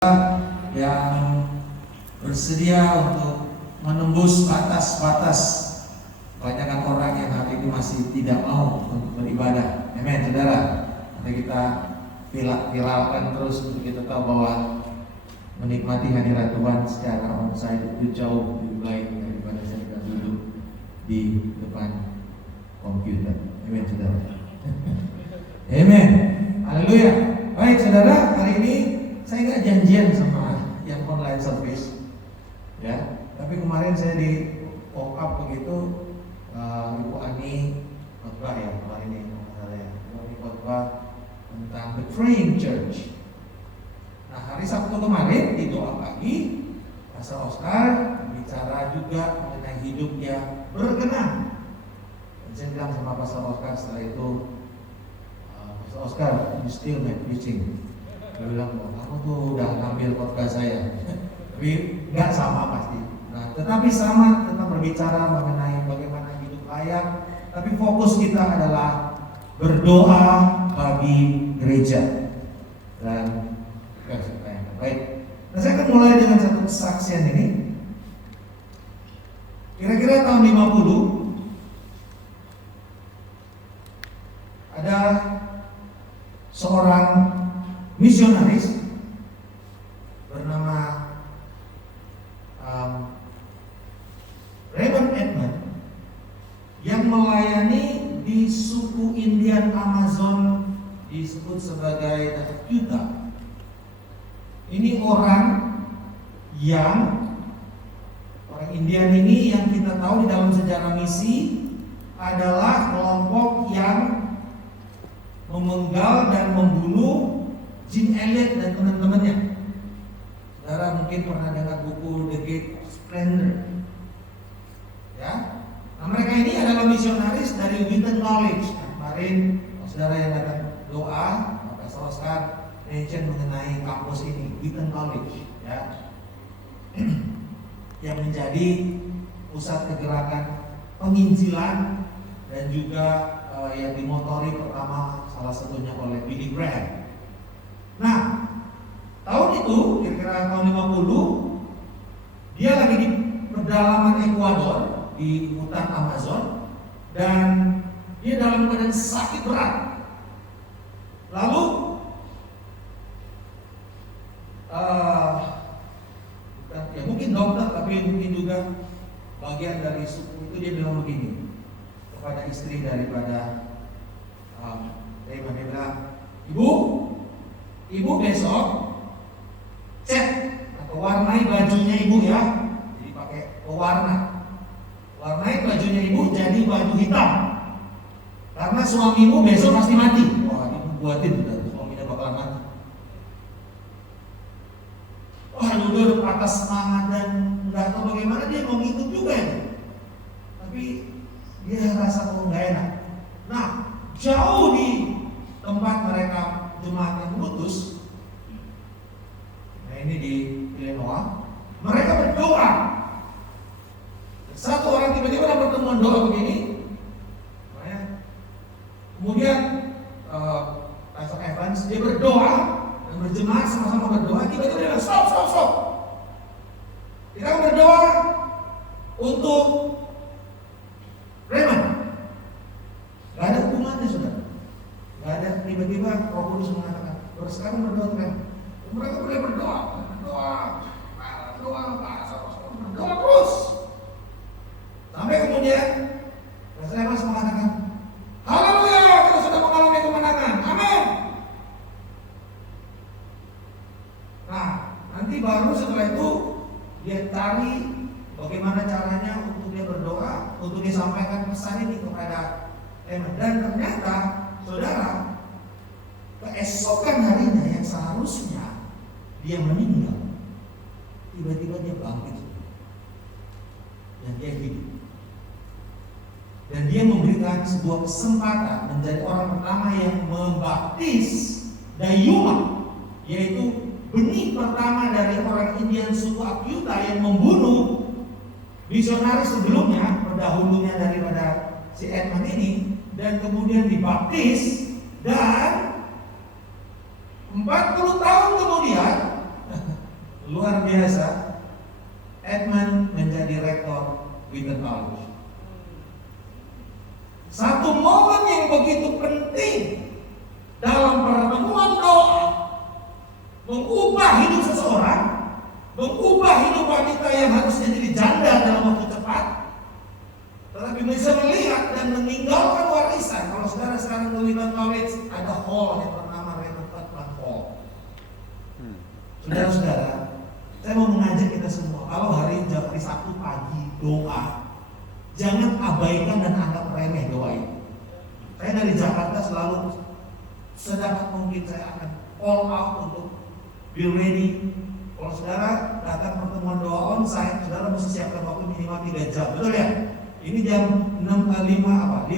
yang bersedia untuk menembus batas-batas kebanyakan orang yang hari ini masih tidak mau untuk beribadah. Amin, saudara. Nanti kita viralkan terus untuk kita tahu bahwa menikmati hadirat Tuhan secara onsite itu jauh lebih baik daripada saya duduk di depan komputer. Amin, saudara. Amin. Haleluya. Baik, saudara. Hari ini saya nggak janjian sama yang online service, ya. Tapi kemarin saya di pop up begitu, Ibu Ani khotbah ya kemarin ini, Ibu khotbah tentang the praying church. Nah, hari Sabtu kemarin di doa pagi, Pastor Oscar bicara juga mengenai hidup yang berkenan. Dan saya bilang sama Pastor Oscar setelah itu, Pastor Oscar, you still make preaching. Dia bilang, kamu tuh udah ngambil podcast saya. Tapi nggak sama pasti. Nah, tetapi sama tentang berbicara mengenai bagaimana hidup layak. Tapi fokus kita adalah berdoa bagi gereja. Dan baik. Nah, saya akan mulai dengan satu kesaksian ini. Kira-kira tahun 50 ada seorang misionaris bernama Raymond Edmund yang melayani di suku Indian Amazon, disebut sebagai Utah. Ini orang Indian ini yang kita tahu di dalam sejarah misi adalah kelompok yang memenggal dan membunuh Jim Elliot dan teman-temannya. Saudara mungkin pernah dengar buku The Great Splendor, ya. Nah, mereka ini adalah misionaris dari Wheaton College. Kemarin saudara yang datang doa, Pastor Oscar mention mengenai kampus ini, Wheaton College, ya, yang menjadi pusat kegerakan penginjilan dan juga yang dimotori pertama salah satunya oleh Billy Graham. Nah, tahun itu kira-kira tahun 50 dia lagi di pedalaman Ekuador di hutan Amazon dan dia dalam keadaan sakit berat. Lalu ya mungkin dokter tapi mungkin juga bagian dari suku itu dia bilang begini kepada istri daripada Raymond, dia bilang, Ibu besok cat atau warnai bajunya ibu ya, jadi pakai pewarna. Warnai bajunya ibu jadi baju hitam, karena suamimu besok pasti mati. Wah, ibu buatin sudah, suaminya bakalan mati. Wah, udah atas semangat dan nggak tahu bagaimana dia mau ngikut juga ya. Tapi dia rasa nggak enak. Nah, jauh di tempat mereka jemaat yang putus, nah ini di Illinois, mereka berdoa. Satu orang tiba-tiba dalam pertemuan doa begini, kemudian Pastor Evans dia berdoa dan berjemaat sama-sama berdoa. Tiba-tiba dia bilang stop. Kita akan berdoa untuk Raymond. Gak ada hubungannya sudah. Gak ada tiba-tiba Roh Kudus mengatakan sekarang berdoa kan. Mereka boleh berdoa terus. Sampai kemudian Rasul Evans mengatakan, haleluya, kita sudah mengalami kemenangan, amin. Nah, nanti baru setelah itu dia cari bagaimana caranya untuk dia berdoa, untuk dia sampaikan pesan ini kepada Raymond. Dan ternyata, saudara, keesokan harinya yang seharusnya dia meninggal, tiba-tiba dia bangkit dan dia hidup. Dan dia memberikan sebuah kesempatan menjadi orang pertama yang membaptis Dayuma, yaitu benih pertama dari orang Indian suku Utah yang membunuh misionaris sebelumnya, pendahulunya daripada si Edmund ini, dan kemudian dibaptis. Dan 40 tahun kemudian luar biasa. Edmund menjadi rektor Wheaton College. Satu momen yang begitu penting dalam pertemuan doa mengubah hidup seseorang, mengubah hidup wanita yang harusnya jadi janda dalam waktu cepat, tetapi bisa melihat dan meninggalkan warisan. Kalau saudara sekarang ke Wheaton College, ada hall yang bernama Renovation Hall. Saudara-saudara, saya mau mengajak kita semua, kalau hari Sabtu pagi doa, jangan abaikan dan anggap remeh doa itu. Saya dari Jakarta selalu sedapat mungkin saya akan all out untuk be ready. Kalau saudara datang pertemuan doa onsite, saudara mesti siapkan waktu minimal 3 jam, betul ya? Ini jam 5.55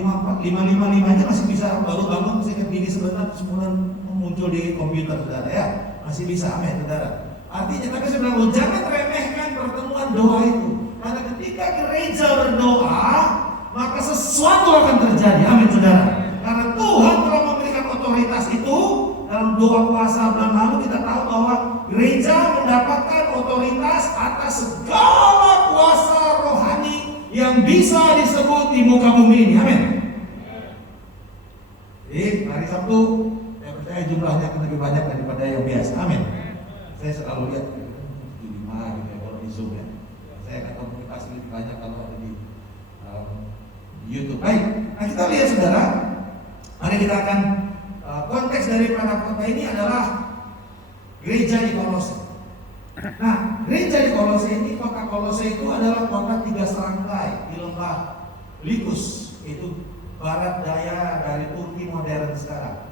aja masih bisa, baru bangun saya berdiri sebentar terus kemudian muncul di komputer saudara ya, masih bisa, amin saudara. Artinya, tapi saya bilang, jangan remehkan pertemuan doa itu, karena ketika gereja berdoa, maka sesuatu akan terjadi, amin saudara. Karena Tuhan telah memberikan otoritas itu. Dalam doa puasa bulan lalu kita tahu bahwa gereja mendapatkan otoritas atas segala kuasa rohani yang bisa disebut di muka bumi ini, amin. Jadi hari Sabtu saya percaya jumlahnya akan lebih banyak daripada yang biasa, amin. Saya selalu lihat 5 gitu ya kalau di Zoom ya. Saya akan komunikasi lebih banyak kalau ada di YouTube. Baik, nah kita lihat saudara, mari kita akan konteks daripada kota ini adalah gereja di Kolose. Nah, gereja di Kolose ini, kota Kolose itu adalah kota 3 serangkai di lembah Likus, itu barat daya dari Turki modern sekarang.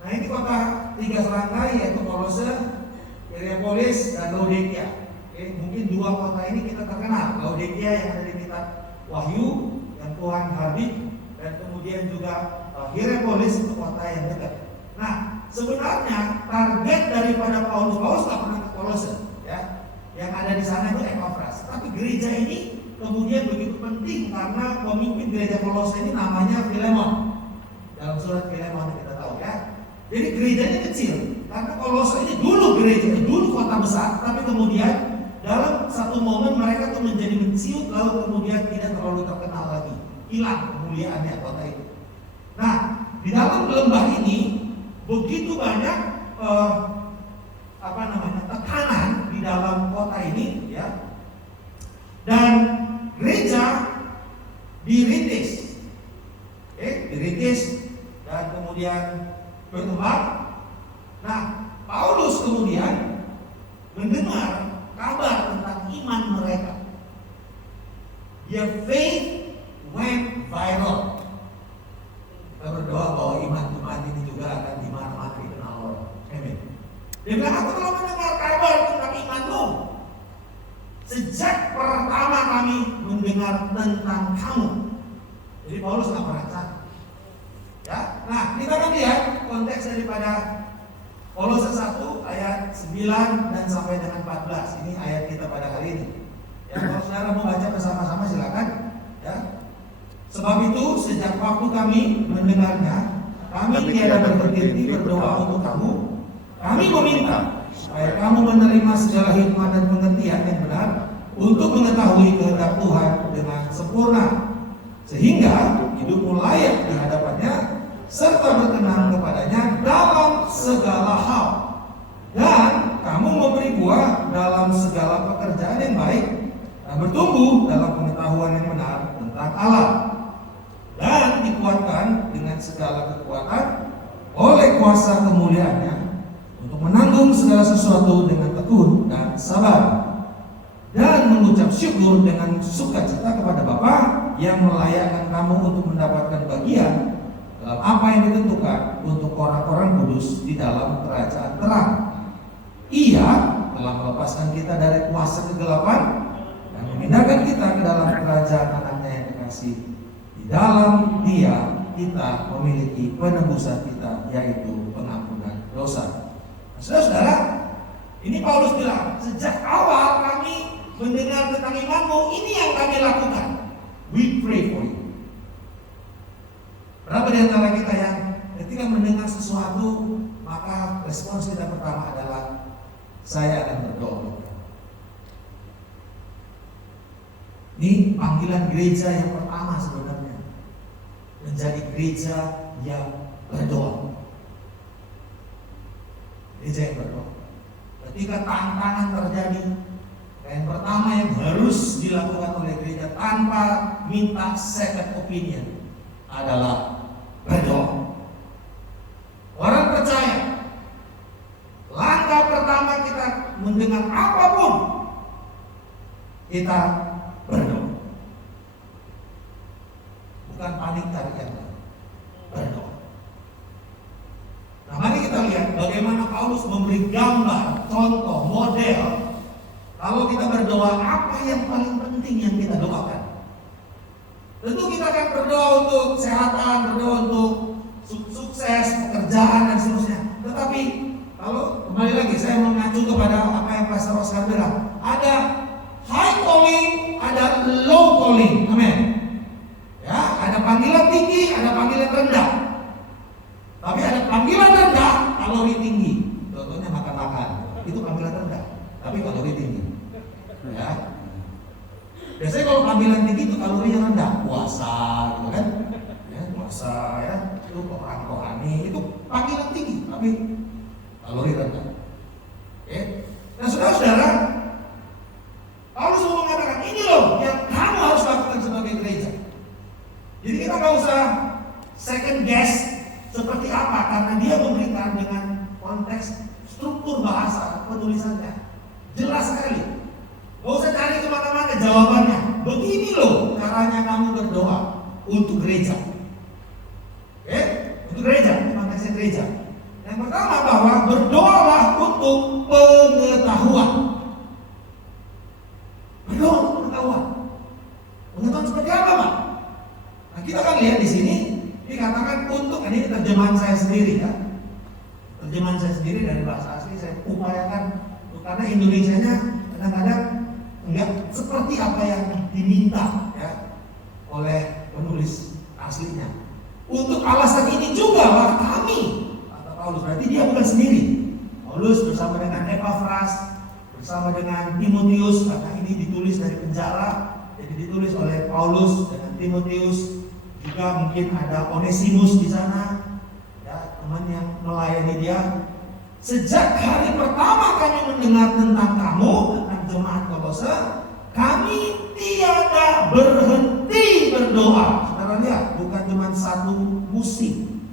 Nah, ini kota 3 serangkai yaitu Kolose, Hierapolis, dan Laodikia. Mungkin 2 kota ini kita terkenal. Laodikia yang ada di kitab Wahyu, yang Tuhan habib, dan kemudian juga Hierapolis itu kota yang dekat. Nah, sebenarnya target daripada Paulus tak pernah ke Kolose, ya. Yang ada di sana itu Epafras. Tapi gereja ini kemudian begitu penting karena pemimpin gereja Kolose ini namanya Filemon. Dalam surat Filemon kita tahu ya. Jadi gerejanya kecil karena Kolose ini dulu gereja, dulu kota besar, tapi kemudian dalam satu momen mereka tuh menjadi menciut lalu kemudian tidak terlalu terkenal lagi, hilang kemuliaannya kota itu. Nah, di dalam lembah ini begitu banyak tekanan di dalam kota ini, ya. Dan gereja dirintis, dirintis dan kemudian berkembang. Nah, Paulus kemudian mendengar kabar tentang iman mereka. Their faith went viral. Kita berdoa bahwa iman Tuhan ini juga akan di mana-mana dikenal orang. Amin. Dia bilang, aku telah mendengar kabar tentang imanmu. Sejak pertama kami mendengar tentang kamu. Jadi Paulus nggak pernah cantik. Ya, nah kita akan lihat konteks daripada Kolose 1 ayat 9 dan sampai dengan 14. Ini ayat kita pada hari ini. Ya, kalau saudara mau baca bersama-sama silakan. Ya. Sebab itu sejak waktu kami mendengarnya, kami tiada berhenti berdoa untuk kamu. Kami meminta supaya kamu menerima segala hikmat dan pengertian yang benar untuk mengetahui kehendak Tuhan dengan sempurna, sehingga hidupmu layak di hadapannya serta berkenan kepadanya dalam segala hal, dan kamu memberi buah dalam segala pekerjaan yang baik dan bertumbuh dalam pengetahuan yang benar tentang Allah, dan dikuatkan dengan segala kekuatan oleh kuasa kemuliaannya untuk menanggung segala sesuatu dengan tekun dan sabar, dan mengucap syukur dengan sukacita kepada Bapa yang melayakkan kamu untuk mendapatkan bagian dalam apa yang ditentukan untuk orang-orang kudus di dalam kerajaan terang. Ia telah melepaskan kita dari kuasa kegelapan dan memindahkan kita ke dalam kerajaan anaknya yang dikasihi. Di dalam Dia kita memiliki penebusan kita, yaitu pengampunan dosa. Saudara-saudara, ini Paulus bilang, sejak awal kami mendengar tentang imanmu, ini yang kami lakukan. We pray for you. Berapa di antara kita yang ketika mendengar sesuatu, maka respons kita pertama adalah saya akan berdoa. Ini panggilan gereja yang pertama sebenarnya, menjadi gereja yang berdoa. Gereja yang berdoa. Ketika tantangan terjadi, yang pertama yang harus dilakukan oleh gereja tanpa minta second opinion adalah berdoa. Orang percaya, langkah pertama kita mendengar apapun, kita berdoa. Bukan panik cari yang lain, berdoa. Nah, mari kita lihat bagaimana Paulus memberi gambar, contoh, model. Kalau kita berdoa, apa yang paling penting yang kita doakan? Tentu kita akan berdoa untuk kesehatan, berdoa untuk sukses, pekerjaan dan seterusnya. Tetapi kalau kembali lagi saya mengacu kepada apa yang Pastor Oscar bilang, ada high calling, ada low calling. Amin. Ya, ada panggilan tinggi, ada panggilan rendah. Tapi ada panggilan rendah, kalori tinggi. Contohnya makan-makan, itu panggilan rendah, tapi kalori tinggi. Ya. Biasanya kalau panggilan tinggi itu kalorinya rendah, puasa, gitu kan? Ya, puasa, ya, itu orang rohani, itu panggilan tinggi, tapi kalori rendah. Oke. Nah, saudara-saudara, Paulus mau mengatakan ini loh yang kamu harus lakukan sebagai gereja. Jadi kita nggak usah second guess seperti apa, karena dia memberikan dengan konteks struktur bahasa penulisannya jelas sekali. Gak usah cari kemana-mana jawabannya. Begini loh caranya kamu berdoa untuk gereja. Oke? Untuk gereja, konteksnya gereja. Yang pertama bahwa berdoalah untuk pengetahuan. Berdoa untuk pengetahuan. Pengetahuan seperti apa, Pak? Nah, kita akan lihat di sini dikatakan untuk, ini terjemahan saya sendiri ya. Terjemahan saya sendiri dari bahasa asli saya upayakan, karena Indonesianya kadang-kadang enggak seperti apa yang diminta ya oleh penulis aslinya. Untuk alasan ini juga lah kami, kata Paulus, berarti dia bukan sendiri. Paulus bersama dengan Epafras, bersama dengan Timotius, karena ini ditulis dari penjara, jadi ditulis oleh Paulus dengan Timotius. Juga mungkin ada Onesimus di sana, ya, teman yang melayani dia. Sejak hari pertama kami mendengar tentang kamu, tentang jemaat Kolose, kami tiada berhenti berdoa. Saudara lihat, bukan cuma satu musim,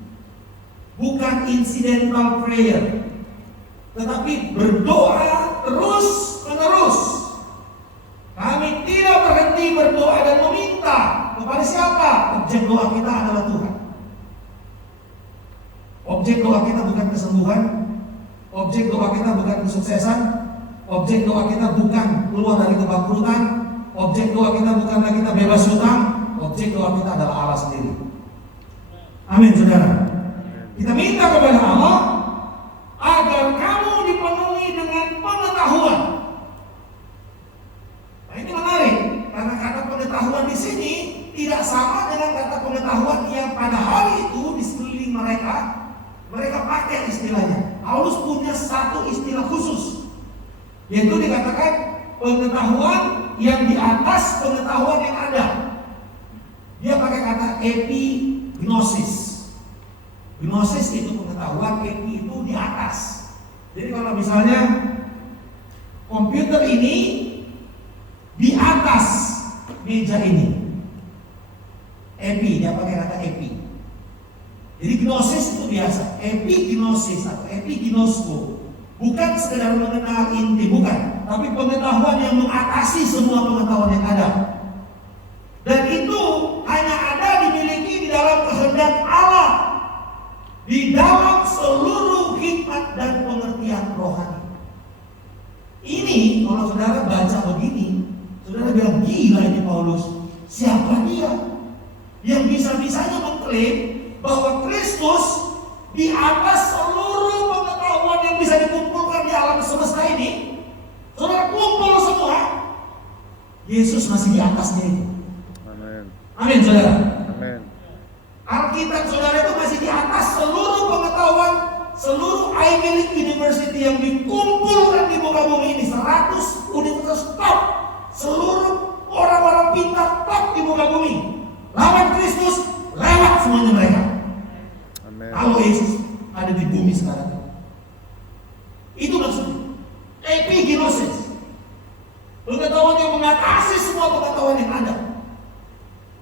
bukan incidental prayer, tetapi berdoa terus menerus. Kami tidak berhenti berdoa dan meminta kepada siapa? Objek doa kita adalah Tuhan. Objek doa kita bukan kesembuhan, objek doa kita bukan kesuksesan, objek doa kita bukan keluar dari kebangkrutan, objek doa kita bukanlah kita bebas hutang, objek doa kita adalah Allah sendiri. Amin, saudara. Kita minta kepada Allah agar kamu dipenuhi dengan pengetahuan. Nah, ini menarik karena kata pengetahuan di sini tidak sama dengan kata pengetahuan yang pada hari itu di sekeliling mereka pakai istilahnya. Paulus punya satu istilah khusus, yaitu dikatakan pengetahuan yang di atas pengetahuan yang ada. Dia pakai kata epignosis. Gnosis itu pengetahuan, epi itu di atas. Jadi kalau misalnya komputer ini di atas meja ini, epi, dia pakai kata epi. Jadi gnosis itu biasa, epignosis atau epignosko, bukan sekedar mengenal inti, bukan, tapi pengetahuan yang mengatasi semua pengetahuan yang ada. Dan itu hanya ada dimiliki di dalam kehendak Allah, di dalam seluruh hikmat dan pengertian rohani. Ini kalau saudara baca begini, saudara bilang gila ini Paulus. Siapa dia yang bisa-bisanya mengklaim bahwa Kristus di atas seluruh pengetahuan yang bisa dikumpulkan di alam semesta ini? Saudara kumpul semua, Yesus masih di atasnya itu. Amin. Amin, saudara. Amin. Alkitab saudara itu masih di atas seluruh pengetahuan, seluruh Ivy League University yang dikumpulkan di muka bumi ini 100 universitas top, seluruh orang-orang pintar top di muka bumi. Lawan Kristus, lewat semuanya mereka. Amen. Kalau Yesus ada di bumi sekarang, itu maksudnya epigenosis, pengetahuan yang mengatasi semua pengetahuan yang ada.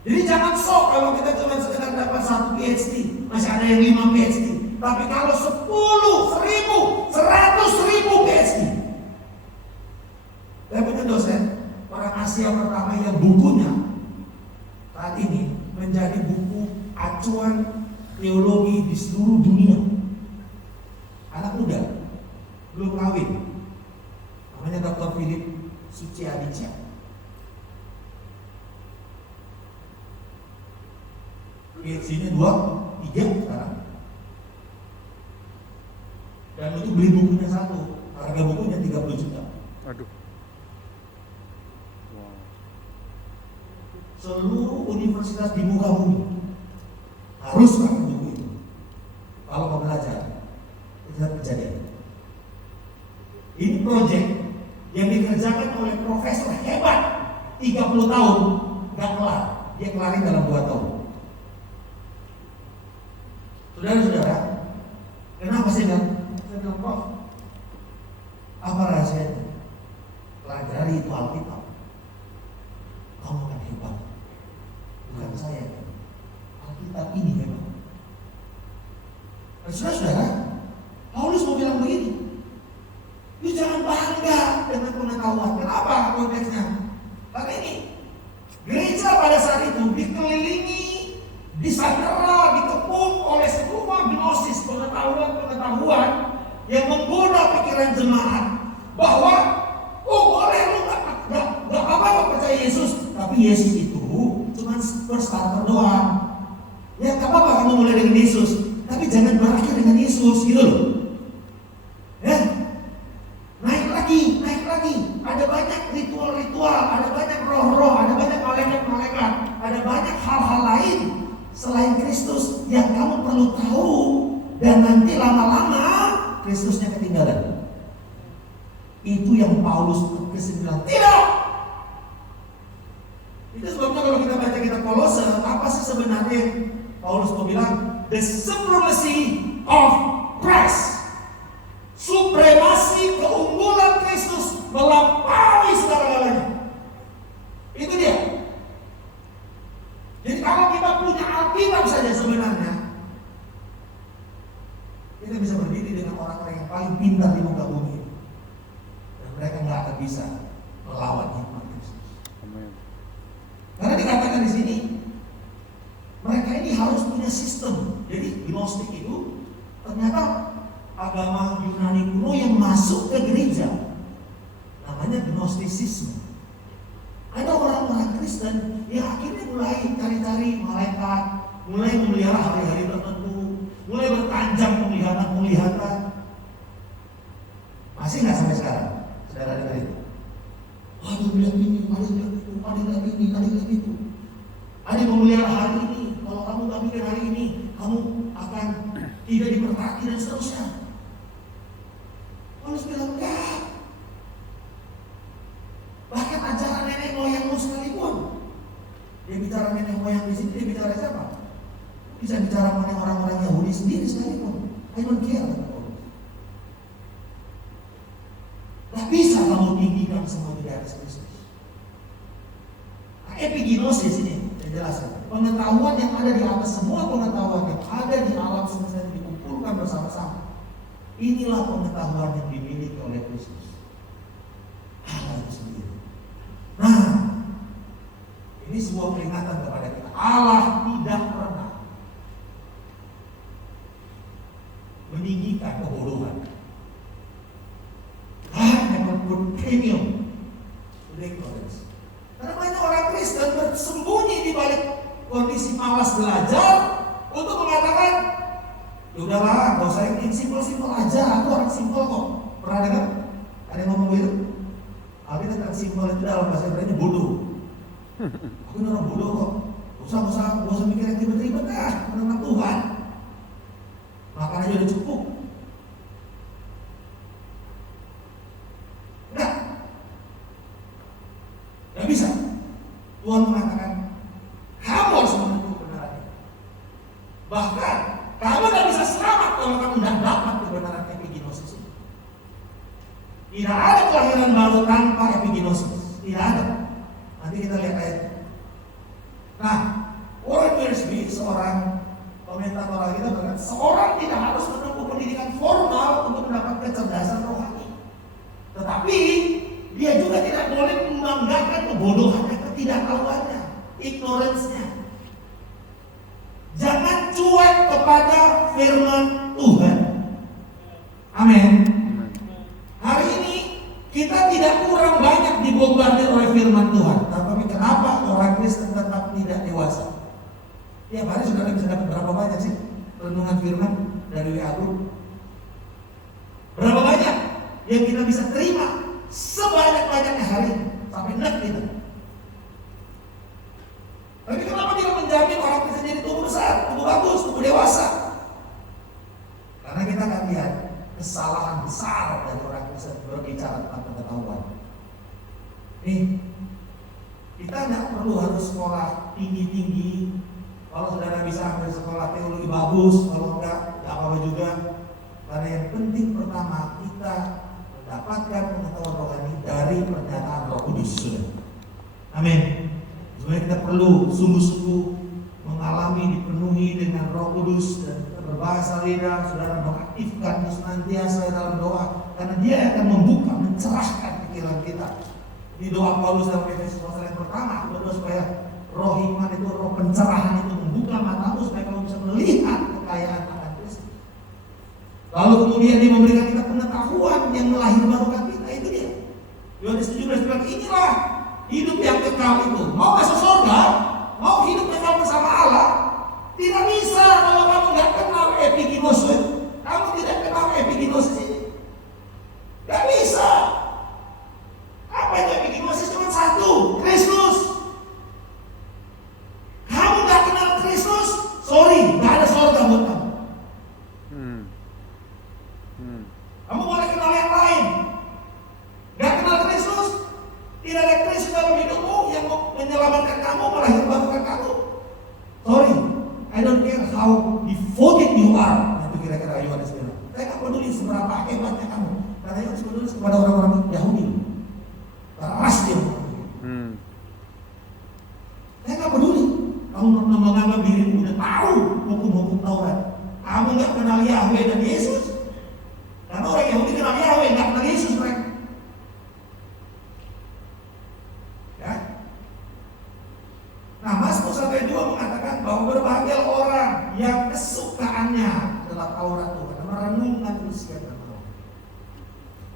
Jadi jangan sok kalau kita cuma sekedar dapat 1 PhD, masih ada yang 5 PhD. Tapi kalau 10, 1000, 100.000 PhD. Saya punya dosen orang Asia pertama yang bukunya saat ini menjadi buku acuan teologi di seluruh dunia. Anak muda, belum kawin, namanya Dr. Philip Suciaditya. PhD-nya 2, 3 sekarang. Dan itu beli bukunya 1, harga bukunya 30 juta. Aduh. Wow. Seluruh universitas di muka bumi harus pakai buku itu. Kalau mau belajar, itu terjadi. Ini proyek yang dikerjakan oleh profesor hebat, 30 tahun, gak kelar. Dia kelarin dalam 2 tahun. Saudara-saudara, kenapa sih bilang? Saya bilang, Prof, apa rahasianya? Pelajari itu Alkitab. Kamu akan hebat. Bukan saya. Alkitab ini hebat. Dan saudara-saudara, Paulus mau bilang begini. Lu jangan bangga dengan pengetahuan. Kenapa konteksnya? Karena ini gereja pada saat itu dikelilingi, disandera, dikepung oleh semua gnosis, pengetahuan yang menggoda pikiran jemaat bahwa boleh lu gak apa-apa percaya Yesus, tapi Yesus itu cuma starter doang. Ya gak apa-apa kamu mulai dengan Yesus, tapi jangan berakhir dengan Yesus, gitu loh. Ya, naik lagi. Ada banyak ritual-ritual, ada banyak roh-roh, ada banyak malaikat-malaikat, ada banyak hal-hal lain selain Kristus yang kamu perlu tahu, dan nanti lama-lama Kristusnya ketinggalan. Itu yang Paulus tegasin bilang, tidak. Itu sebabnya kalau kita baca kitab Kolose, apa sih sebenarnya Paulus mau bilang? The supremacy of Christ. Supremasi keunggulan Kristus melampaui segala-galanya. Itu dia. Jadi kalau kita punya Alkitab saja sebenarnya, kita bisa berdiri dengan orang-orang yang paling pintar di muka bumi, dan mereka nggak akan bisa melawan hikmat Kristus. Amen. Karena dikatakan di sini, mereka ini harus punya sistem. Jadi Gnostik itu ternyata agama Yunani kuno yang masuk ke gereja, namanya Gnostisisme. Ada orang-orang Kristen yang akhirnya mulai cari-cari malaikat, mulai memelihara hari-hari tertentu, mulai bertanjam penglihatan. Masih nggak sampai sekarang? Saudara dengar itu? Ada bilang ini, ada bilang itu, ada bilang ini, ada bilang itu. Ada memelihara hari ini. Kalau kamu nggak bikin hari ini, kamu akan tidak diberkati dan seterusnya. Paulus bilang enggak. Bahkan ajaran nenek moyangmu sekalipun. Dia bicara nenek moyang di sini, dia bicara siapa? Bisa bicara mengenai orang-orang Yahudi sendiri sekalipun. I don't care. Gak bisa kamu tinggikan semua di atas Kristus. Nah, epigenosis ini saya jelaskan. Pengetahuan yang ada di atas, semua pengetahuan yang ada di alam semesta dikumpulkan bersama-sama. Inilah pengetahuan yang dimiliki oleh Kristus. Allah itu sendiri. Nah, ini sebuah peringatan kepada kita. Allah tidak pernah meninggikan kebodohan. Never put premium to ignorance. Karena banyak orang Kristen bersembunyi di balik kondisi malas belajar untuk mengatakan, ya udahlah, gak usah yang simpel-simpel aja, aku orang simpel kok. Pernah dengar? Ada yang ngomong begitu? Tapi tentang simpel itu dalam bahasa Ibrani bodoh. Aku ini orang bodoh kok. Gak usah mikir yang ribet-ribet kan, menentang Tuhan. Makan aja udah cukup. bisa. Tuhan mengatakan, kamu harus menempuh kebenaran. Bahkan kamu tidak bisa selamat kalau kamu tidak dapat kebenaran epigenosis ini. Tidak ada kelahiran baru tanpa epigenosis. Tidak ada. Nanti kita lihat ayat. Nah, Warren Wiersbe, seorang komentator kita berkata, seorang tidak harus menempuh pendidikan formal untuk mendapatkan kecerdasan rohani. Tetapi dia juga tidak boleh membanggakan kebodohannya, ketidaktahuannya, ignorance-nya. Jangan cuek kepada firman Tuhan. Amin. Hari ini kita tidak kurang banyak dibombardir oleh firman Tuhan. Tapi kenapa orang Kristen tetap tidak dewasa? Tiap hari saudara bisa dapat berapa banyak sih renungan firman dari WA Group? Berapa banyak yang kita bisa terima? Sebanyak-banyaknya hari sampai enak kita. Tapi kenapa tidak menjamin orang Kristen jadi tubuh besar, tubuh bagus, tubuh dewasa? Karena kita akan lihat kesalahan besar dari orang Kristen berbicara tentang pengetahuan. Nih, kita tidak perlu harus sekolah tinggi-tinggi. Kalau saudara bisa ambil sekolah teologi bagus, kalau enggak apa-apa juga. Karena yang penting pertama kita mendapatkan pengetahuan rohani dari pernyataan Roh Kudus. Amin. Sebenarnya kita perlu sungguh-sungguh mengalami dipenuhi dengan Roh Kudus dan kita berbahasa lidah. Saudara mengaktifkan senantiasa dalam doa karena Dia akan membuka, mencerahkan pikiran kita. Di doa Paulus dalam Efesus pasal yang pertama, berdoa supaya roh hikmat itu, roh pencerahan itu membuka matamu supaya kamu bisa melihat kekayaan akan Kristus. Lalu kemudian Dia memberikan kita pengetahuan yang melahir barukan kita. Itu dia. Yohanes 17 bilang, inilah hidup yang kekal itu. Mau masuk surga, mau hidup kekal bersama Allah, tidak bisa kalau kamu nggak kenal epigenosis. Kamu tidak kenal epigenosis ini, nggak bisa. Apa itu epigenosis? Cuma satu, Kristus. Kamu nggak kenal Kristus, sorry, nggak ada surga buat kamu. Kamu boleh kenal yang lain, nggak kenal Kristus, tidak ada Kristus dalam hidupmu yang menyelamatkan kamu, melahirkan kamu. Sorry, I don't care how devoted you are. Itu kira-kira Yohanes bilang. Saya nggak peduli seberapa hebatnya kamu, karena Yohanes peduli kepada orang-orang Yahudi. Keras dia. Saya nggak peduli. Kamu pernah menganggap dirimu udah tahu hukum-hukum Taurat. Kamu nggak kenal Yahweh dan Yesus. Karena orang Yahudi kenal Yahweh, nggak kenal Yesus mereka. Ya. Nah, Mazmur 1:2 mengatakan bahwa berbahagia orang yang kesukaannya adalah Taurat Tuhan, merenungkan usia dan malam.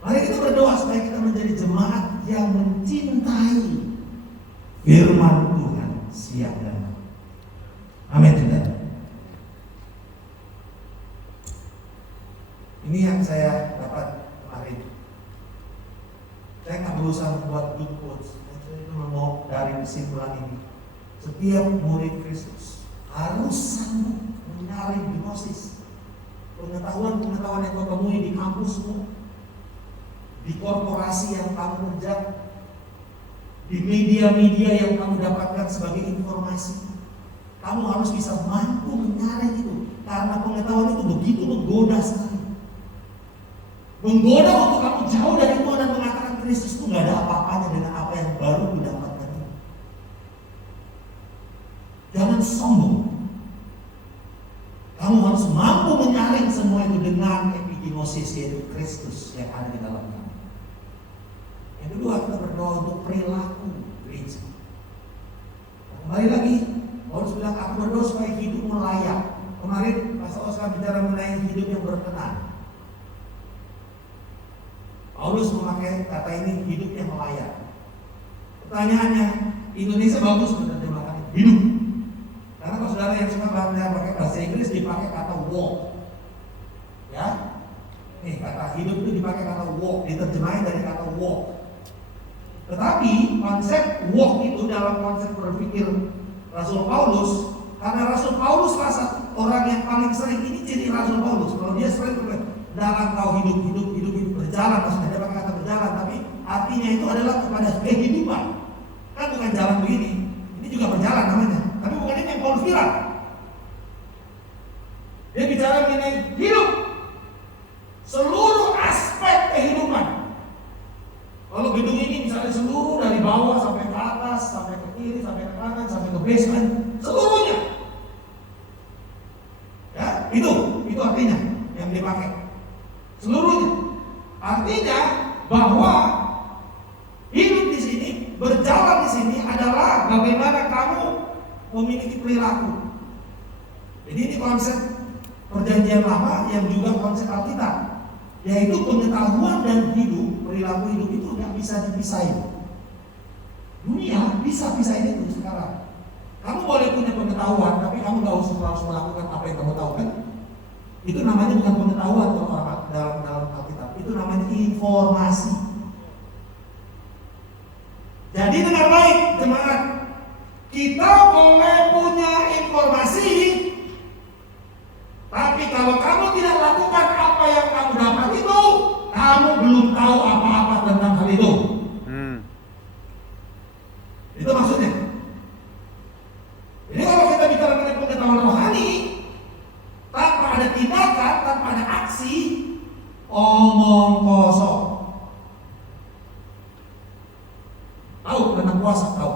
Mari kita berdoa supaya kita menjadi jemaat yang mencintai firman Tuhan siang dan malam. Amin. Ini yang saya dapat kemarin. Saya nggak berusaha membuat good quotes. Saya cuma mau dari kesimpulan ini. Setiap murid Kristus harus sanggup menyaring gnosis, pengetahuan-pengetahuan yang kau temui di kampusmu, di korporasi yang kamu kerja, di media-media yang kamu dapatkan sebagai informasi. Kamu harus bisa mampu menyaring itu, karena pengetahuan itu begitu menggoda sekali. Menggoda untuk kamu jauh dari Tuhan dan mengatakan Kristus itu nggak ada apa-apanya dengan apa yang baru didapatkan ini. Jangan sombong. Kamu harus mampu menyaring semua itu dengan epigenosis, yaitu Kristus yang ada di dalam kamu. Yang kedua, kita berdoa untuk perilaku gereja. Kembali lagi, Paulus bilang, aku berdoa supaya hidupmu layak. Kemarin Pastor Oscar bicara mengenai hidup yang berkenan. Paulus memakai kata ini, hidup yang layak. Pertanyaannya, Indonesia bagus menerjemahkan hidup. Karena kalau saudara yang suka pakai bahasa Inggris dipakai kata walk. Ya, nih kata hidup itu dipakai kata walk, diterjemahin dari kata walk. Tetapi konsep walk itu dalam konsep berpikir Rasul Paulus, karena Rasul Paulus rasa orang yang paling sering ini ciri Rasul Paulus. Kalau dia sering dalam kau hidup berjalan, maksudnya dia pakai kata berjalan, tapi artinya itu adalah kepada kehidupan. Kan bukan jalan begini, ini juga berjalan namanya. Tapi bukan ini yang Paulus bilang. Dia bicara mengenai hidup, seluruh aspek kehidupan. Kalau gedung ini misalnya seluruh dari bawah sampai ke atas, sampai ke kiri, sampai ke kanan, sampai ke basement, seluruhnya. Ya, itu artinya yang dipakai. Seluruhnya. Artinya bahwa hidup di sini, berjalan di sini adalah bagaimana kamu memiliki perilaku. Jadi ini konsep perjanjian lama yang juga konsep Alkitab, yaitu pengetahuan dan hidup, perilaku hidup itu nggak bisa dipisahin. Dunia bisa pisahin itu sekarang. Kamu boleh punya pengetahuan, tapi kamu nggak usah harus melakukan apa yang kamu tahu kan? Itu namanya bukan pengetahuan kalau orang dalam Alkitab. Itu namanya informasi. Jadi dengar baik, jemaat. Kita boleh punya informasi, tapi kalau kamu tidak lakukan apa yang kamu dapat itu, kamu belum tahu apa-apa tentang hal itu. Itu maksudnya. Jadi kalau kita bicara mengenai pengetahuan rohani, tanpa ada tindakan, tanpa ada aksi, omong kosong. Tahu tentang puasa? Tahu?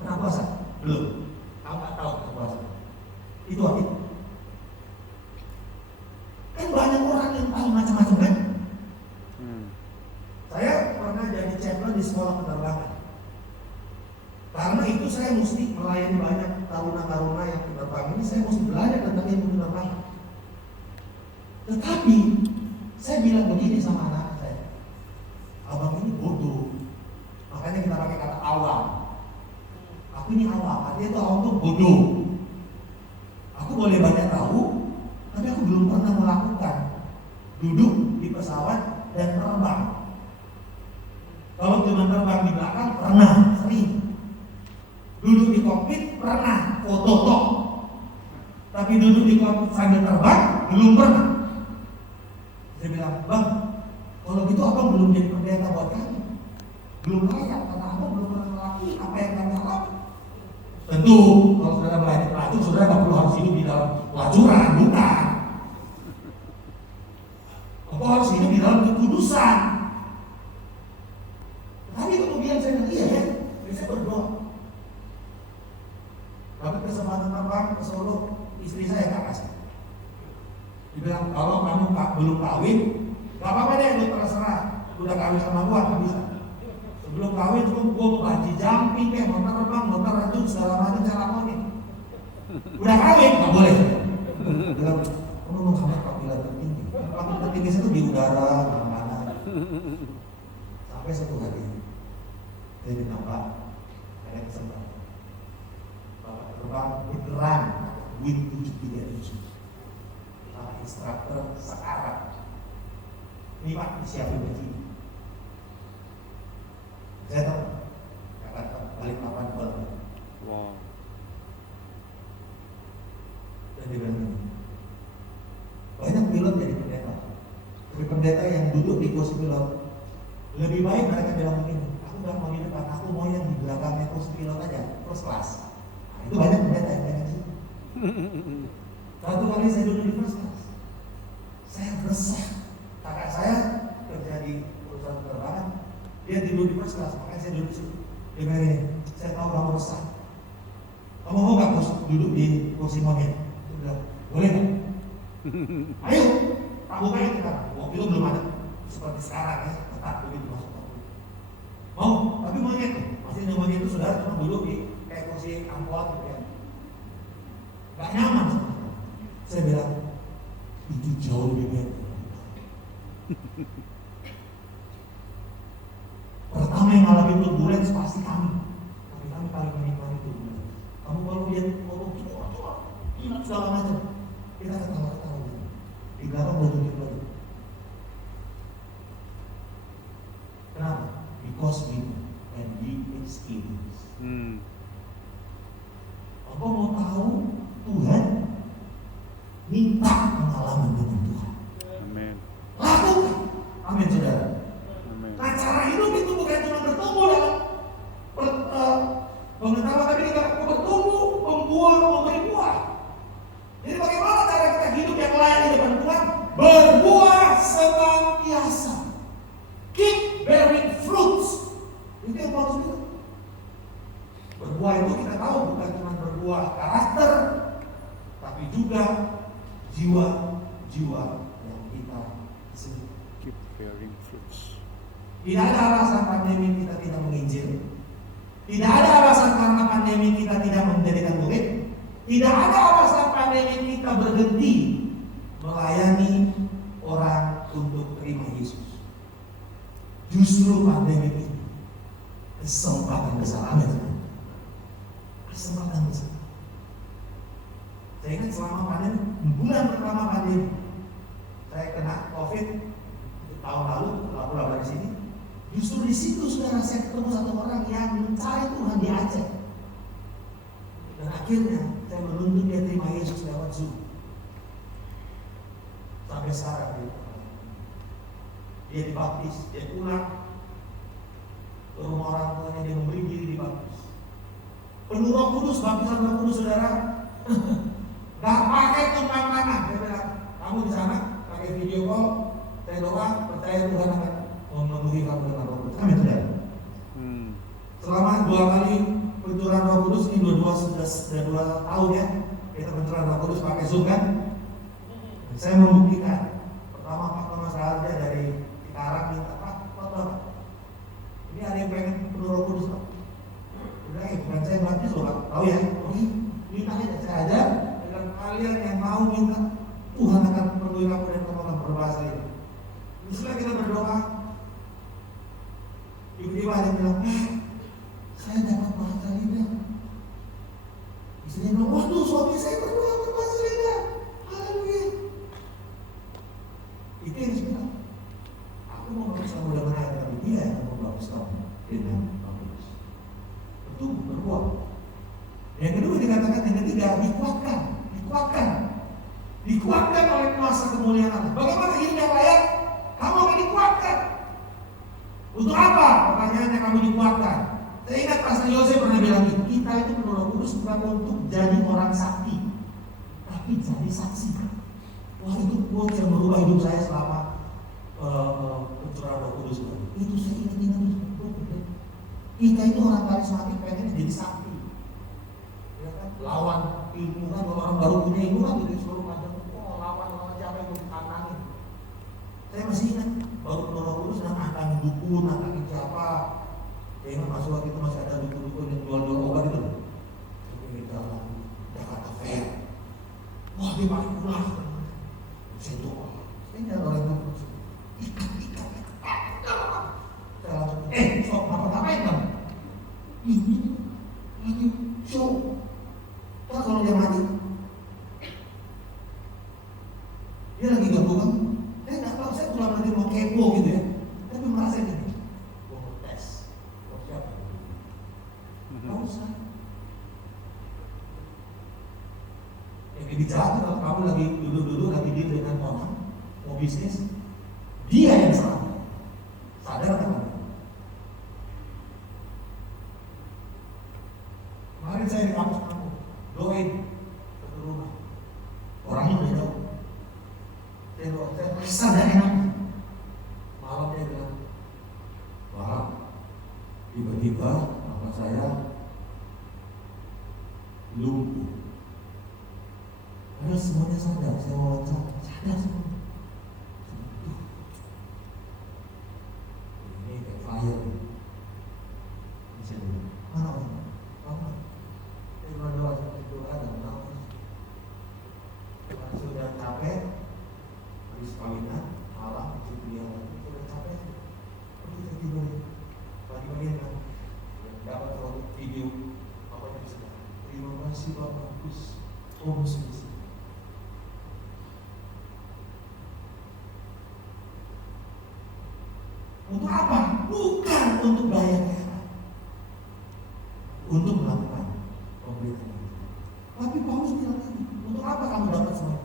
Pernah puasa? Belum. Kamu nggak tahu tentang puasa. Itu artinya. Kan banyak orang yang tahu macam-macam kan? Saya pernah jadi chaplain di sekolah penerbangan. Karena itu saya mesti melayani banyak taruna-taruna yang penerbang ini, saya mesti belajar tentang ilmu penerbangan. Tetapi saya bilang begini sama anak saya, abang ini bodoh. Makanya kita pakai kata awam. Aku ini awam, artinya itu awam itu bodoh. Aku boleh banyak tahu, tapi aku belum pernah melakukan. Duduk di pesawat dan terbang. Kalau cuma terbang di belakang, pernah, sering. Duduk di kokpit, pernah, foto. Tapi duduk di kokpit sambil terbang, belum pernah. Saya bilang, bang, kalau gitu abang belum jadi pendeta buat kami. Belum layak, karena abang belum pernah melalui apa yang kami alami. Tentu, kalau saudara melayani pelacur, saudara nggak perlu harus hidup di dalam pelacuran, bukan. Kau harus hidup di dalam kekudusan. Tapi kemudian saya bilang, iya ya, saya berdoa. Tapi kesempatan terbang ke Solo, istri saya nggak kasih. Dibilang, kalau kamu belum kawin, nggak apa-apa deh, lu terserah. Udah kawin sama gua, nggak bisa. Sebelum kawin, gua mau banji jumping, mau terbang, mau terjun, segala macam saya lakuin. Udah kawin, nggak boleh. Bilang, kamu mau sama panggilan tertinggi. Panggilan tertinggi itu di udara, mana-mana. Sampai satu hari, saya ditambah, ada kesempatan. Bapak terbang beneran, win 737. Para instruktur sekarang. Ini Pak, disiapin baju. Saya tahu, Jakarta balik 8 bulan. Wow. Dan dia bilang ini, banyak pilot jadi pendeta. Tapi pendeta yang duduk di kursi pilot, lebih baik mereka bilang begini, aku nggak mau di depan, aku mau yang di belakangnya kursi pilot aja, first class. Nah, itu banyak pendeta yang kayak gitu. Satu kali saya duduk di first class, saya resah. Kakak saya kerja di perusahaan penerbangan, dia tidur di first class, makanya saya duduk di situ. Dia bilang ini, saya tahu kamu resah. Kamu mau nggak duduk di kursi monyet? Dia bilang, boleh nggak? Ayo, tak bukain kita. Waktu itu belum ada seperti sekarang ya, tetap begitu masuk waktu. Mau, tapi monyet tuh, masih monyet itu saudara cuma duduk di kayak kursi angkot gitu ya. Gak nyaman. Saya bilang, itu jauh lebih baik. Pertama yang ngalamin turbulence pasti kami. Tapi kami paling menikmati turbulence. Kamu kalau lihat foto cua-cua, segala macam, kita ketawa-ketawa gitu. Di belakang bertunjuk lagi. Kenapa? Because we and we experience. Apa mau tahu Tuhan minta pengalaman dengan Tuhan. Amin. Lakukan. Amin saudara. Amin. Nah cara hidup itu bukan cuma bertumbuh dalam Itu yang Paulus bilang. Berbuah itu kita tahu bukan cuma berbuah karakter, tapi juga jiwa-jiwa yang kita sendiri. Keep bearing fruits. Tidak ada alasan pandemi kita tidak menginjil. Tidak ada alasan karena pandemi kita tidak menjadikan murid. Tidak ada alasan pandemi kita berhenti melayani orang untuk terima Yesus. Justru pandemi ini kesempatan besar. Amin. Kesempatan besar. Saya ingat selama pandemi, bulan pertama pandemi, saya kena COVID tahun lalu, aku lama di sini. Justru di situ saudara saya ketemu satu orang yang mencari Tuhan di Aceh. Dan akhirnya saya menuntut dia terima Yesus lewat Zoom. Sampai sekarang dia dibaptis, dia pulang ke rumah orang tuanya, dia memberi diri dibaptis. Penuh Roh Kudus, baptisan Roh Kudus saudara. Gak pakai tumpang tangan. Dia bilang, kamu di sana pakai video call, saya doa, percaya Tuhan akan memenuhi kamu dengan Roh Kudus. Amin saudara. Selama 2 kali pencurahan Roh Kudus ini sudah 2 tahun ya. Kita pencurahan Roh Kudus pakai Zoom kan. Saya membuktikan. Pertama Pak Thomas Raharja dari Cikarang minta, Pak, ini ada yang pengen penuh Roh Kudus Pak. Bukan saya baptis loh Pak, tahu ya? Oke, minta aja, saya ajar. Dan kalian yang mau minta, Tuhan akan penuhi kamu dan kamu akan berbahasa ini. Misalnya kita berdoa, tiba-tiba ada yang bilang, saya dapat bahasa lidah. Istrinya bilang, waduh suami saya berdoa berbahasa lidah. Haleluya. Itu yang disebut. Aku mau baptis kamu dengan air, tapi dia yang mau baptis kamu dengan Roh Kudus. Itu berbuah. Yang kedua dikatakan, yang ketiga dikuatkan oleh kuasa kemuliaan Allah. Bagaimana hidup yang layak? Kamu akan dikuatkan. Untuk apa? Pertanyaannya kamu dikuatkan. Saya ingat Pastor Yose pernah bilang, kita itu penuh Roh Kudus bukan untuk jadi orang sakti, tapi jadi saksi. Wah, itu quote yang merubah hidup saya selama pencurahan Roh Kudus. Itu saya ingat. Kita itu orang karismatik pengen jadi sakti, ya kan? Lawan ilmu kan, kalau orang baru punya ilmu kan jadi seluruh macam. Lawan siapa yang ditantangin? Saya masih ingat baru penuh Roh Kudus dan nantangin dukun, nantangin siapa. Ya ingat masuk waktu itu masih ada dukun-dukun yang jual-jual obat itu. Tapi di dalam Jakarta Fair, wah dia paling pulas. Saya doa, saya nyari orang itu ikat. Saya langsung, sok ngapain kamu? Ini lagi show. Wah kalau dia mati, dia lagi ganggu kamu. Saya nggak tahu, saya pulang nanti mau kepo gitu ya. Tapi merasa gini, gue mau tes. Siapa? Nggak usah. Yang dibicara kalau kamu lagi duduk-duduk lagi deal dengan orang mau bisnis, dia yang salah. Sadar kan? Kemarin saya di kampus kamu doain ke rumah. Orangnya udah jauh. Saya rasa gak enak. Malam dia bilang, Pak, tiba-tiba bapak saya lumpuh. Padahal semuanya sadar, saya wawancara, sadar semua. Ini kayak fire. Bisa dulu. Mana orang? Saya berdoa dan menangis. Karena sudah capek, habis kawinan, malam, itu dia lagi, sudah capek. Kita tidur. Pagi-pagi kan, dapat foto video, apa yang bisa. Terima kasih Bapak Gus. Oh, sini. Untuk apa? Bukan untuk bayar-bayar, untuk melakukan pemberitaan itu. Tapi Paulus bilang ini, untuk apa kamu dapat semua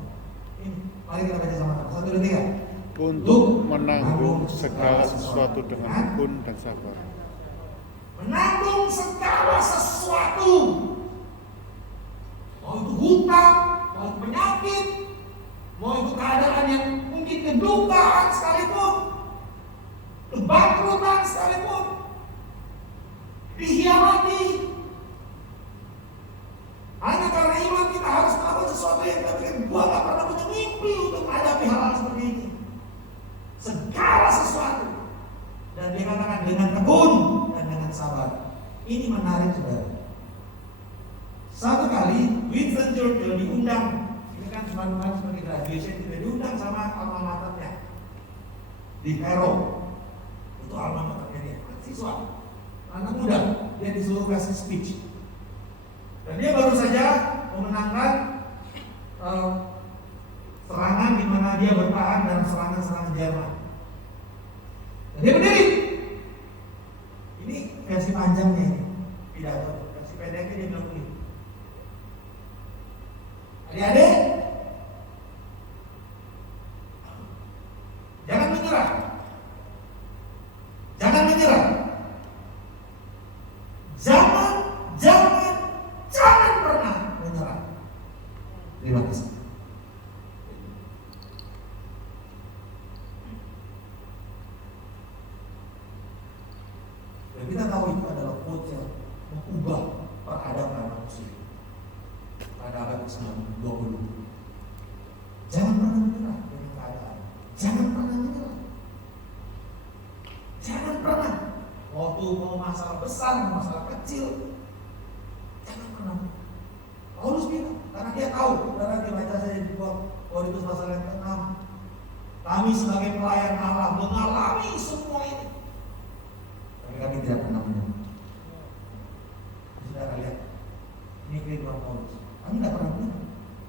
ini? Mari kita baca sama-sama. 1, 2, 3. Untuk menanggung segala sesuatu dengan tekun dan sabar. Menanggung segala sesuatu. Mau itu hutang, mau itu penyakit, mau itu keadaan yang mungkin kedukaan sekalipun, kebangkrutan sekalipun. dengan tekun dan dengan sabar. Ini menarik saudara. Satu kali Winston Churchill diundang, ini kan teman-teman seperti graduation, tidak diundang sama alma maternya di Cairo. Itu alma maternya dia, siswa, anak muda, dia disuruh kasih speech. Dan dia baru saja memenangkan serangan di mana dia bertahan dalam serangan-serangan Jerman. Dan dia berdiri. Ini versi panjangnya, pidato. Versi pendeknya dia bilang begini. Adik-adik, jangan menyerah. Jangan menyerah. Jangan pernah menyerah. Terima kasih. Dan kita tahu itu adalah quote yang mengubah peradaban manusia pada abad ke-20. Jangan pernah menyerah dengan keadaan. Jangan pernah menyerah. Jangan pernah. Waktu mau masalah besar, mau masalah kecil, jangan pernah. Paulus bilang, karena dia tahu, saudara dibaca saja di Korintus pasal yang ke-6, kami sebagai pelayan Allah mengalami semua ini, tapi kami tidak pernah menyerah. Saudara lihat, ini kehidupan Paulus. Kami tidak pernah menyerah.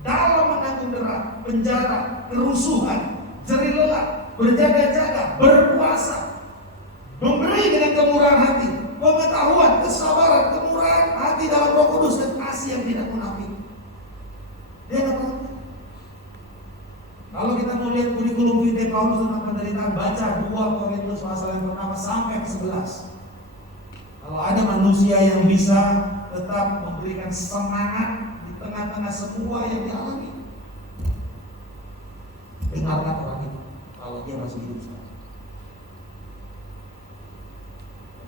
Dalam menanggung derah, penjara, kerusuhan, jerih lelah, berjaga-jaga, berpuasa, memberi dengan kemurahan hati, pengetahuan, kesabaran, kemurahan hati dalam Roh Kudus dan kasih yang tidak munafik. Dia tidak pernah. Kalau kita mau lihat kurikulum vitae Paulus tentang penderitaan, baca 2 Korintus pasal yang pertama sampai ke-11. Kalau ada manusia yang bisa tetap memberikan semangat di tengah-tengah semua yang dialami, dengarkan orang itu kalau dia masih hidup sekarang.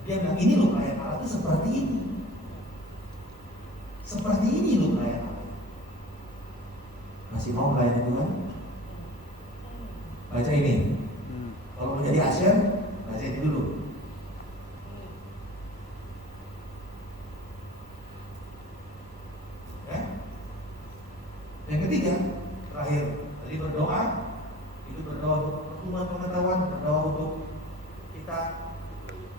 Dia bilang, ini loh pelayan Allah itu seperti ini. Seperti ini loh pelayan Allah. Masih mau pelayan Tuhan? Baca ini. Kalau mau jadi asyir, baca ini dulu. Ya? Yang ketiga, terakhir, tadi berdoa. Itu berdoa untuk pertumbuhan pengetahuan, berdoa untuk kita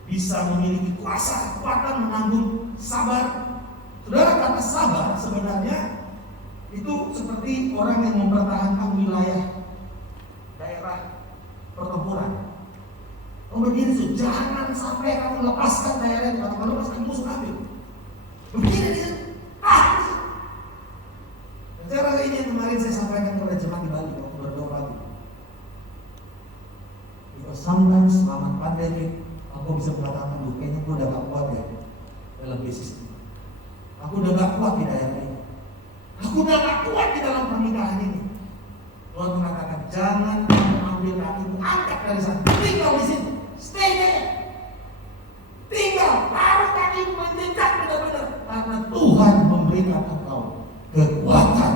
bisa memiliki kuasa, kekuatan menanggung, sabar. Saudara, kata sabar sebenarnya itu seperti orang yang mempertahankan wilayah daerah pertempuran. Berdiri, jangan sampai kamu lepaskan daerah itu, kalau lepaskan musuh ambil. Berdiri di situ. Dan saya rasa ini yang kemarin saya sampaikan kepada jemaat di Bali waktu berdoa pagi. Because sometimes selama pandemi aku bisa mengatakan, kayaknya aku udah gak kuat ya dalam bisnis ini. Aku udah gak kuat di daerah ini. Aku udah gak kuat di dalam pernikahan ini. Tuhan mengatakan, jangan ambil kakimu, angkat dari sana, tinggal di sini, stay there. Tinggal, taruh kakimu menjejak benar-benar, karena Tuhan memberikan engkau kekuatan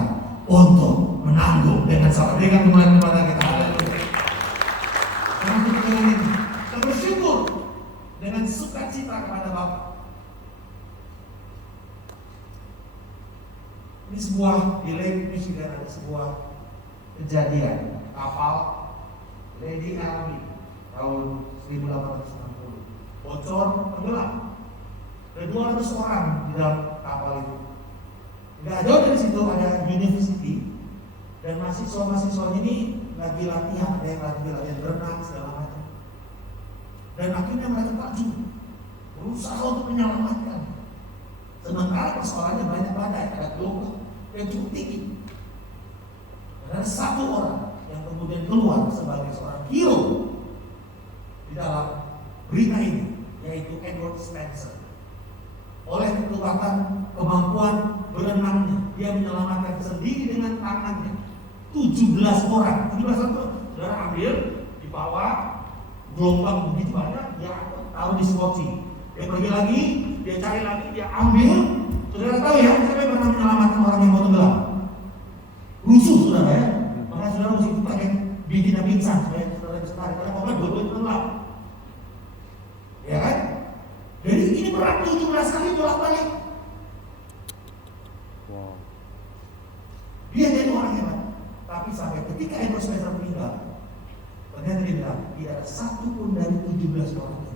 untuk menanggung dengan sabar. Berikan kemuliaan kepada kita. Haleluya. Karena kita ini kita bersyukur dengan sukacita kepada Bapa. Ini sebuah di Lake Michigan ada sebuah kejadian kapal Lady Elmi tahun 1860 bocor tenggelam. Ada 200 orang di dalam kapal itu. Nggak jauh dari situ ada university dan mahasiswa-mahasiswa ini lagi latihan, ada yang latihan berenang segala macam. Dan akhirnya mereka terjun berusaha untuk menyelamatkan. Sementara persoalannya banyak badai, ada gelombang yang cukup tinggi. Dan ada satu orang yang kemudian keluar sebagai seorang hero di dalam berita ini, yaitu Edward Spencer. Oleh kekuatan kemampuan berenangnya, dia menyelamatkan sendiri dengan tangannya 17 orang. 17 orang, saudara ambil di bawah gelombang begitu banyak, dia taruh di skoci. Dia pergi lagi, dia cari lagi, dia ambil. Saudara tahu ya, siapa yang pernah menyelamatkan orang yang mau tenggelam? Rusuh saudara ya. Makanya saudara mesti pakai bikin pingsan supaya saudara bisa tarik. Karena dua-duanya tenggelam. Ya kan? berat 17 kali bolak-balik. Wow. Dia jadi orang hebat. Tapi sampai ketika Ambrose Mason meninggal, ternyata dia bilang, tidak ada satu pun dari 17 orang itu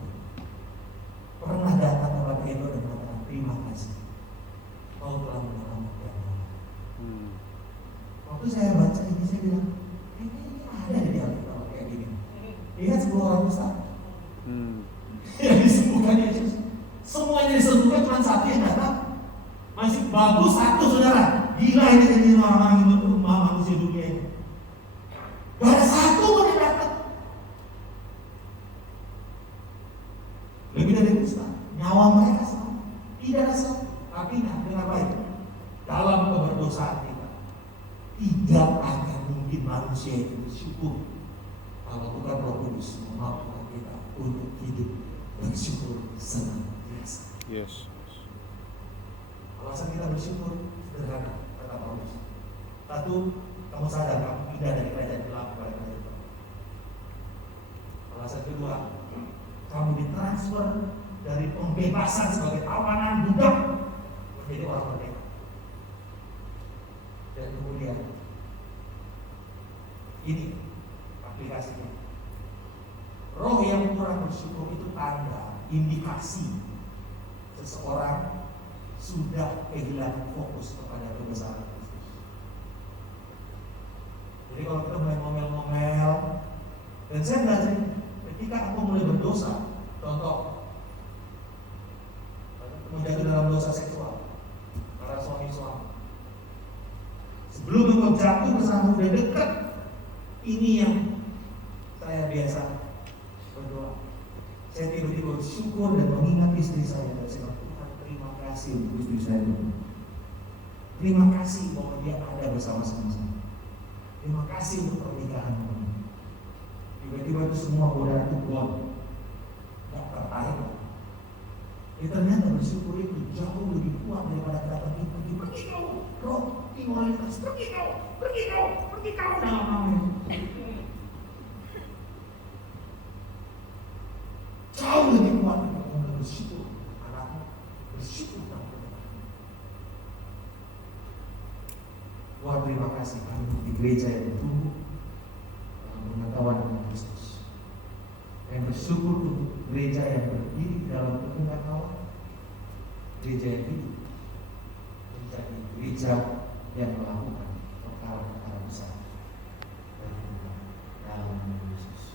pernah datang kepada Edo dan mengatakan, terima kasih, kau telah menyelamatkan aku. Waktu saya baca ini, saya bilang, ini ada di Alkitab kayak gini. Lihat 10 orang besar yang disembuhkan Yesus. Semuanya disembuhkan, cuma satu yang datang. Masih bagus satu, saudara. Gila ini orang-orang yang manusia dunia ini. Gak ada satu pun yang datang. Lebih dari kusta, nyawa mereka sama. Tidak ada satu. Tapi dengar baik, dalam keberdosaan kita tidak akan mungkin manusia itu bersyukur kalau bukan Roh Kudus memampukan kita untuk hidup bersyukur senantiasa. Yes. Alasan kita bersyukur sederhana, kata Paulus. Satu, kamu sadar kamu pindah dari kerajaan gelap kepada kerajaan terang. Alasan kedua, kamu ditransfer dari pembebasan sebagai tawanan budak menjadi orang merdeka. Dan kemudian ini aplikasinya. Roh yang kurang bersyukur itu tanda, indikasi seseorang sudah kehilangan fokus kepada kebesaran Kristus. Jadi kalau kita mulai ngomel-ngomel, dan saya belajar ketika aku mulai berdosa, contoh menjatuh dalam dosa seksual para suami-suami. Sebelum engkau jatuh bersama udah dekat, ini yang saya biasa berdoa. Saya tiba-tiba bersyukur dan mengingat istri saya dan saya bilang, Tuhan terima kasih untuk istri saya. Terima kasih bahwa dia ada bersama-sama saya. Terima kasih untuk pernikahan kami. Tiba-tiba itu semua godaan itu gone, nggak tertarik. Ternyata bersyukur itu jauh lebih kuat daripada kata pergi kau, roh immoralitas, pergi kau dalam nama. Jauh lebih kuat daripada bersyukur anakmu, bersyukur tanpa. Tuhan terima kasih kami di gereja yang bertumbuh dalam pengetahuan tentang Kristus. Yang bersyukur untuk gereja yang berdiri dalam kebenaran Allah, gereja yang hidup menjadi gereja yang melakukan perkara-perkara besar dalam nama Yesus.